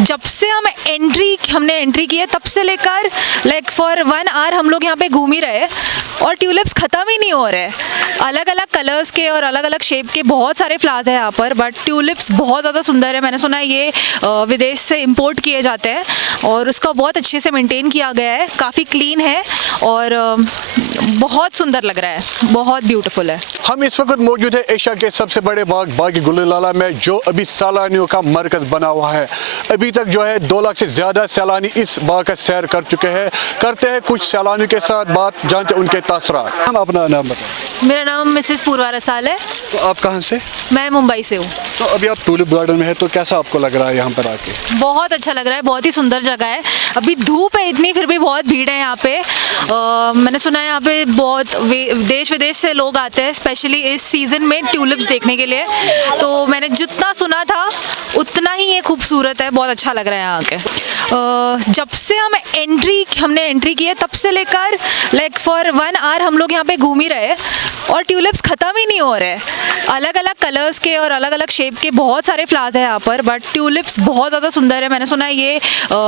जब से हमने एंट्री की है तब से लेकर लाइक फॉर 1 आवर हम लोग यहाँ पे घूम ही रहे और ट्यूलिप्स ख़त्म ही नहीं हो रहे। अलग अलग कलर्स के और अलग अलग शेप के बहुत सारे फ्लावर्स हैं यहाँ पर, बट ट्यूलिप्स बहुत ज़्यादा सुंदर है। मैंने सुना है ये विदेश से इंपोर्ट किए जाते हैं और उसका बहुत अच्छे से मेंटेन किया गया है, काफ़ी क्लीन है और बहुत सुंदर लग रहा है, बहुत ब्यूटीफुल है। हम इस वक्त मौजूद है एशिया के सबसे बड़े बाग बाग गुललाला में, जो अभी सैलानियों का मरकज बना हुआ है। अभी तक जो है 2 लाख से ज़्यादा सैलानी इस बाग का सैर कर चुके हैं। करते हैं कुछ सैलानियों के साथ बात, जानते हैं उनके तासरात। हम अपना नाम बताएं। मेरा नाम मिसेस पूर्वा रसाल है। तो आप कहाँ से? मैं मुंबई से हूँ। तो अभी आप टूलिप गार्डन में है, तो कैसा आपको लग रहा है यहाँ पर आके? बहुत अच्छा लग रहा है, बहुत ही सुंदर जगह है। अभी धूप है इतनी, फिर भी बहुत भीड़ है यहाँ पे। मैंने सुना है यहाँ पे बहुत देश विदेश से लोग आते हैं, स्पेशली इस सीज़न में ट्यूलिप्स देखने के लिए। तो मैंने जितना सुना था उतना ही ये खूबसूरत है, बहुत अच्छा लग रहा है यहाँ के। जब से हमने एंट्री की है तब से लेकर लाइक फॉर 1 आवर हम लोग यहाँ पे घूम ही रहे और ट्यूलिप्स ख़त्म ही नहीं हो रहे। अलग अलग कलर्स के और अलग अलग शेप के बहुत सारे फ्लावर्स हैं यहाँ पर, बट ट्यूलिप्स बहुत ज़्यादा सुंदर है। मैंने सुना है ये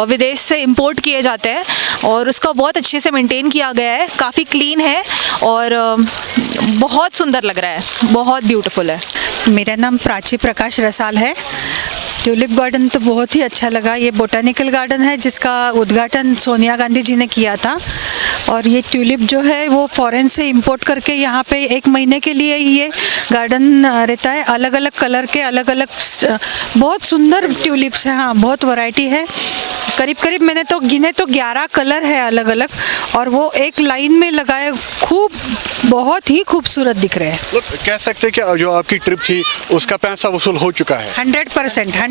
विदेश से इंपोर्ट किए जाते हैं और उसका बहुत अच्छे से मेंटेन किया गया है, काफ़ी क्लीन है और बहुत सुंदर लग रहा है, बहुत ब्यूटीफुल है। मेरा नाम प्राची प्रकाश रसाल है। ट्यूलिप गार्डन तो बहुत ही अच्छा लगा। ये बोटानिकल गार्डन है जिसका उद्घाटन सोनिया गांधी जी ने किया था और ये ट्यूलिप जो है वो फॉरेन से इंपोर्ट करके यहाँ पे 1 महीने के लिए ये गार्डन रहता है। अलग अलग कलर के अलग अलग बहुत सुंदर ट्यूलिप्स हैं। हाँ, बहुत वैरायटी है। करीब करीब मैंने तो गिने तो 11 कलर है अलग अलग, और वो एक लाइन में लगाए, खूब बहुत ही खूबसूरत दिख रहे हैं। कह सकते हैं कि जो आपकी ट्रिप थी उसका पैसा वसूल हो चुका है? 100%।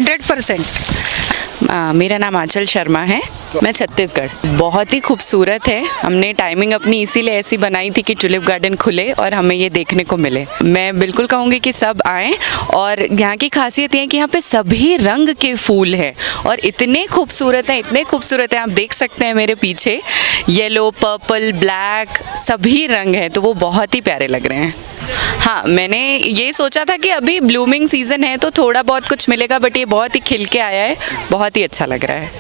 मेरा नाम आंचल शर्मा है, मैं छत्तीसगढ़। बहुत ही खूबसूरत है। हमने टाइमिंग अपनी इसीलिए ऐसी बनाई थी कि ट्यूलिप गार्डन खुले और हमें ये देखने को मिले। मैं बिल्कुल कहूँगी कि सब आएँ, और यहाँ की खासियत ये है कि यहाँ पे सभी रंग के फूल हैं और इतने खूबसूरत हैं, आप देख सकते हैं मेरे पीछे येलो, पर्पल, ब्लैक सभी रंग हैं, तो वो बहुत ही प्यारे लग रहे हैं। हाँ, मैंने ये सोचा था कि अभी ब्लूमिंग सीज़न है तो थोड़ा बहुत कुछ मिलेगा, बट ये बहुत ही खिल के आया है, बहुत ही अच्छा लग रहा है।